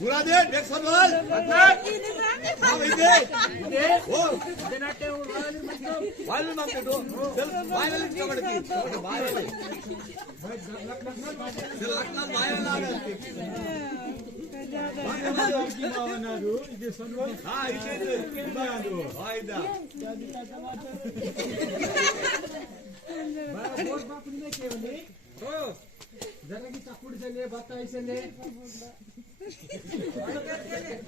Buradet, bek sabal. Atlat. Walu mampedo. Walu kabadki. Walu. Selakna walu laga. Ha, ide. Ibadu. Haida. Board बापुने के भने हो जरा की चाकुड से ले बताई से ले बराबर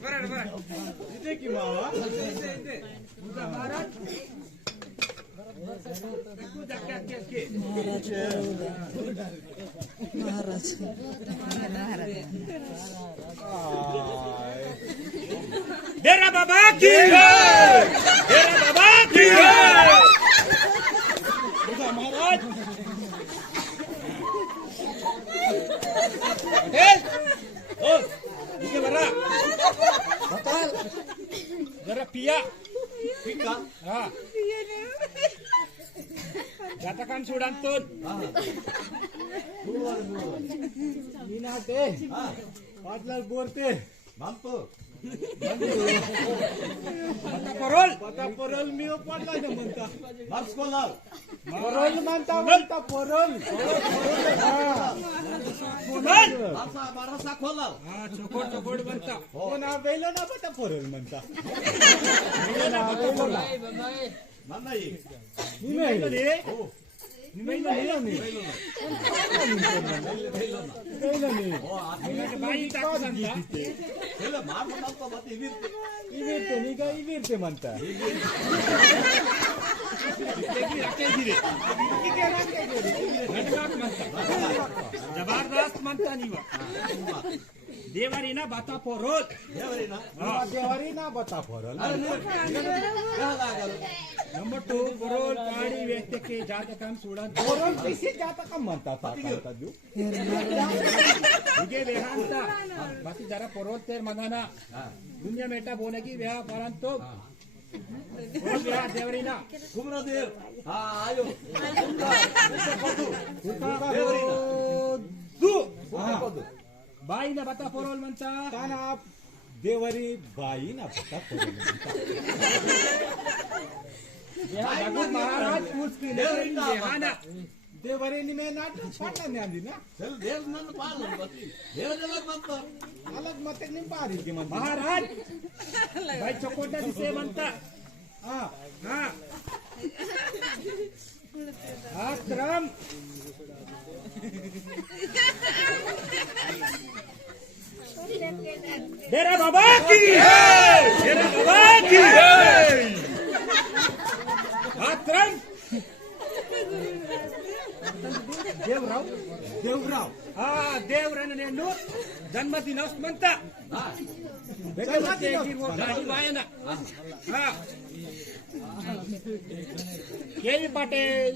बराबर इथे की मावा इथे मुदा महाराज को जाके के महाराज डेरा बाबा की डेरा बाबा की महाराज इके बरा बताल जरा पिया Pika. हा जातकान सोडांतून नीनाते पाटलाल बोरते Mampu. पता परल मी पडला ना म्हणता Mams kolal. परल म्हणता परल Mamsa marasa kolal. हा चोकोट म्हणता कोण आवेलो ना पता परल म्हणता Mana ye? निमेलो Oh. निमेलो बाई टाकू सांगता Hele marma mampa mati virte. इवीरते म्हणता जबरदस्त म्हणता निवा देवारी ना बाता पोरोल Devari na bata porol. Number 2 पोरोल पाणी व्यक्ती के जातकम सोडन पोरोल किसी जातकम म्हणतात तुझे वेहांता बाकी जरा पोरोल तेर मनाना दुनिया मेटा बोने की व्याह परंतु पोरोल व्याह देवरी ना Kumra dev. Ha ayo. बाई ना बता पोरोल म्हणता काना देवरी बाई ना पता पोरोल महाराज पूछ की देहाना देवरी नि में नाट पता नहीं आंदी ना Sel dev nan palan mati. Dev dev mampa. अलग मत नहीं पारी की मन महाराज भाई चकोटा दिसे म्हणता हां हा आक्रम डेरा बाबा की डेरा बाबा की आक्रम देवराव हा देवरान नेंडू जन्मदिनोस म्हणता वायना हा केवी पाटेल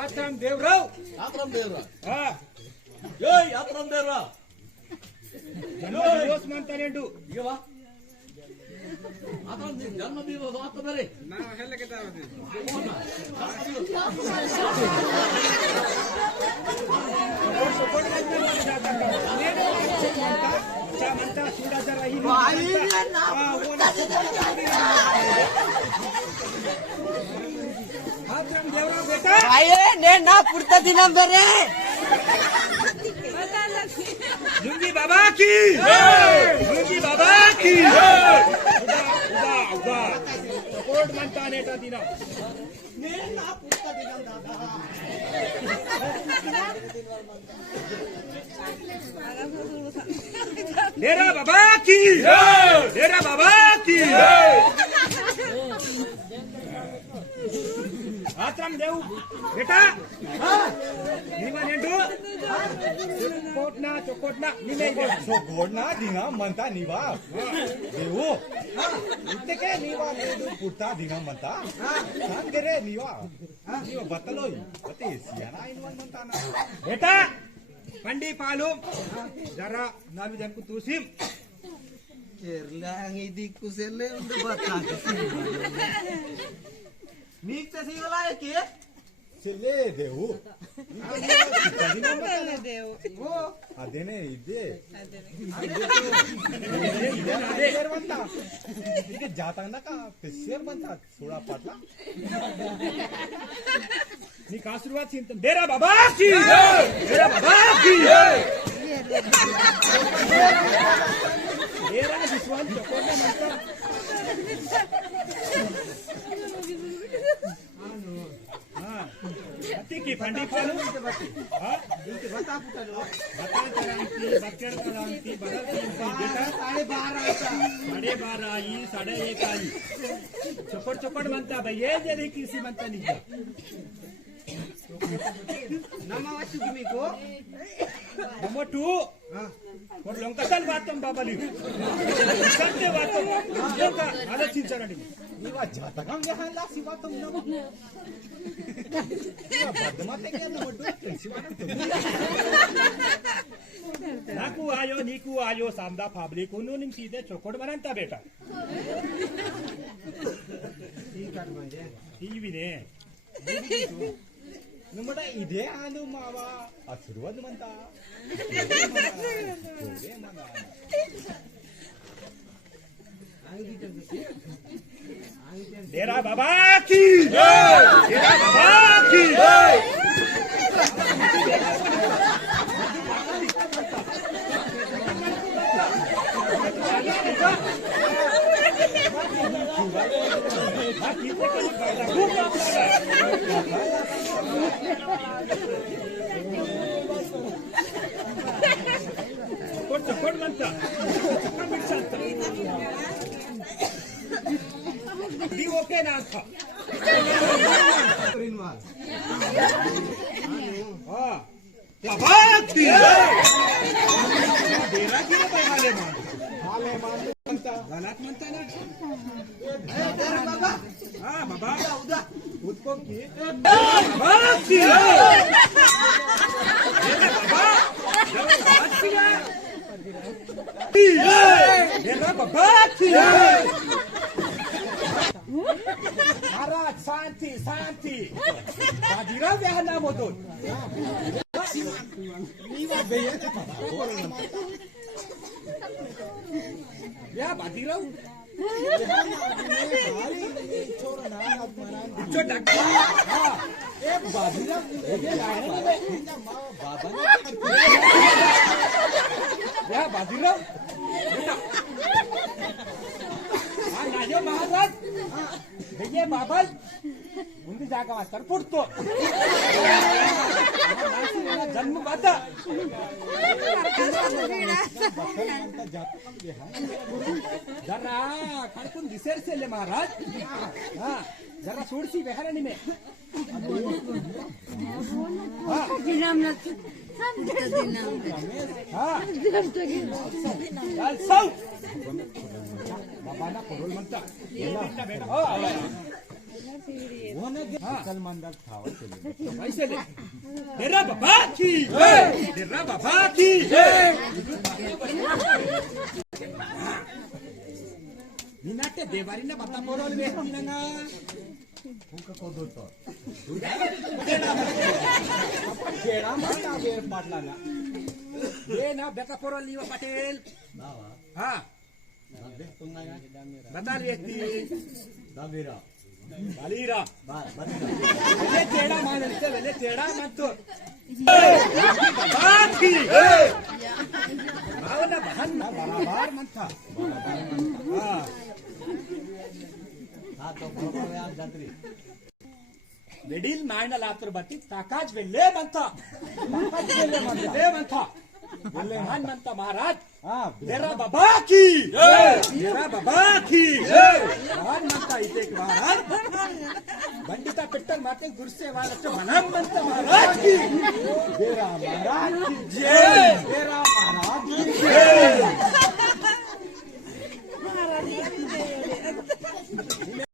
आश्रम देवराव Atram devra. हा Yoy atram devra. जन्मदिवस म्हणता नेंडू Ye ba? Atram janma divas atta mere. ना हेले के दावते म्हणता सुडा जरा ही आश्रम देवराव बेटा ने ना पुरता दिना बेरे लुंगी बाबा की लुंगी बाबा की उबा उबा कोट म्हणता नेटा दिना डेरा बाबा की डेरा बाबा की आश्रम देव बेटा निवा नेंडू चोकोटना निमे सो गोडना धिंगा म्हणता निवा देऊ इथे काय निवा लेदू पुरता धिंगा म्हणता सांग गे रे निवा निवा बतलोय बते सियाना इनवन म्हणता ना बेटा पंडी पालू जरा नावी जंकु तूसिम Kerla ang hindi ko sila yung bata. Nik sa siyo lang eh. ಚೆಲ್ಲೇ Devu ಅದೇನೆ ಇದ್ದೆ ಈಗ ಜಾತಕನಕ ಸೇರ್ ಬಂತ सोळा पाटला నీకు ఆశీర్వాద చింతన డేరా బాబా కి డేరా బాబా కి డేరా విశ్వాన్ చకోట మంత్ర की फंडी पालू बता करांती बक्कर करांती बदल बेटा 12:30 आई 1:30 आई चपड़ चपड़ बनता भाई ये जरी किसी बनता नहीं Nama wasu gimi ko? Number 2 और लंकासल बातम बाबाली सत्य बातम लोका आला चिंचरणी ನೀವ ಜಾತಕಂಗೆ ಹಾಲ ಸಿವಾತಂ ನಮ ನೀವ ಬದ್ಮಾತೆಗೆ ನಮಡು ಸಿವಾತಂ नाकू आयो नीकू आयो सामदा फाबली कोणू निम सीधे चोकोड बनंता बेटा टीवीने ನಮ್ಮಡ ಇದೇ ಆನು ಮಾವ ಆಶೀರ್ವಾದ ಮಂತ डेरा बाबा की डेरा बाबा की चकोट बनता दी ओके ना था हाँ बाबा की डेरा की ना हाले मान म्हणता गलत म्हणता ना Baba. हाँ बाबा Udah. उसको की बाबा की डेरा बाबा की महाराज शांति शांति बाजीराव व्याहना मोदून या बाजीराव इच्छो डॉक्टर हाँ एक बाजूला या बाजीराव बेटा हाँ नाजो महाराज भैया बाबल ಮುಂದೆ ಜಾಗ ಮಾಸ್ತರ ಪುಡ್ತು ಜನ್ಮ ಬಾತ जरा खड़कून दिसेल महाराज हाँ जरा सोडसी बेहारा निमे हाँ हाँ सौ बाबा ना कोरोल म्हणता सलमान खावा पैसे ले डेरा बाबा की डेरा बाबा की निनाटे देवारीना बता पोरोल वे हमना हुका कोदोतो केड़ा माता वेर पाटलाना ये ना बेका पोरोल लीवा पटेल हाँ बता व्यक्ति दावीरा बालीरा वेले तेड़ा मानते वेले तेड़ा मत बाकी भावना बहन ना बराबर मनता हाँ हाँ तो प्रभाव याद जात्री वेडील मायना लातर बत्ती ताकाज वेले मनता वेले मनता वेले मान मनता महाराज हाँ डेरा बाबा की डेरा बाबा की महान मनता इथे महाराज ಖಂಡಿತ ಪೆಟ್ಟಲ್ ಮಾತೆ ಗುರ್ಸೆ ವಾಲಚ್ಚ ಮನಂತ ಮಹಾರಾಜ್ ಕಿ तेरा महाराज की जय तेरा महाराज की जय